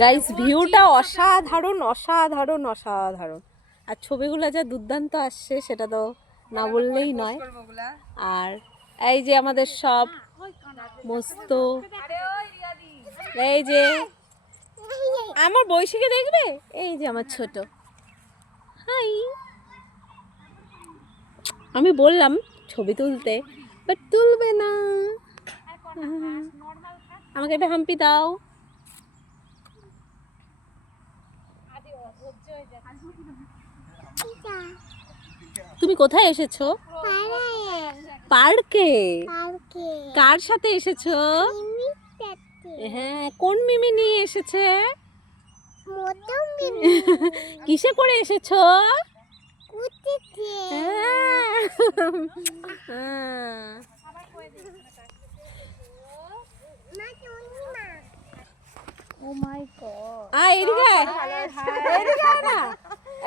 Guys ভিউটা অসাধারণ অসাধারণ অসাধারণ, আর ছবিগুলো যা দুর্দান্ত আসছে সেটা তো না বললেই নয়। আর এই যে আমাদের সব মস্ত, এই যে আমার বৈশিকে দেখবে, এই যে আমার ছোট, হাই, আমি বললাম ছবি তুলতে বাট তুলবে না। আমাকে একটা হাম্পি দাও। তুমি কোথায় এসেছো? পার্কে। কার সাথে এসেছো? হ্যাঁ, কোন মিমি নিয়ে এসেছে? কিসে করে এসেছো?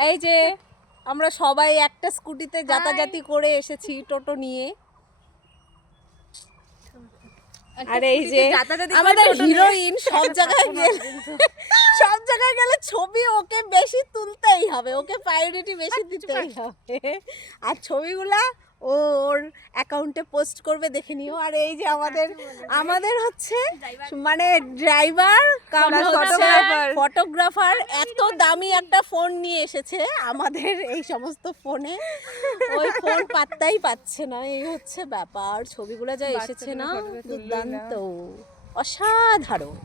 এই যে আমরা সবাই একটা স্কুটিতে যাতাযাতি করে এসেছি, টোটো নিয়ে। আর এই যে আমাদের হিরোইন সব জায়গায় গেলে ছবি ওকে বেশি তুলতেই হবে, ওকে প্রায়োরিটি বেশি দিতেই হবে, আর ছবিগুলা ওর অ্যাকাউন্টে পোস্ট করবে, দেখে নিও। আর এই যে আমাদের হচ্ছে মানে ড্রাইভার ফটোগ্রাফার এত দামি একটা ফোন নিয়ে এসেছে আমাদের, এই সমস্ত ফোনে ওই ফোন পাত্তাই পাচ্ছে না, এই হচ্ছে ব্যাপার। ছবিগুলো যা এসেছে না দুর্দান্ত অসাধারণ।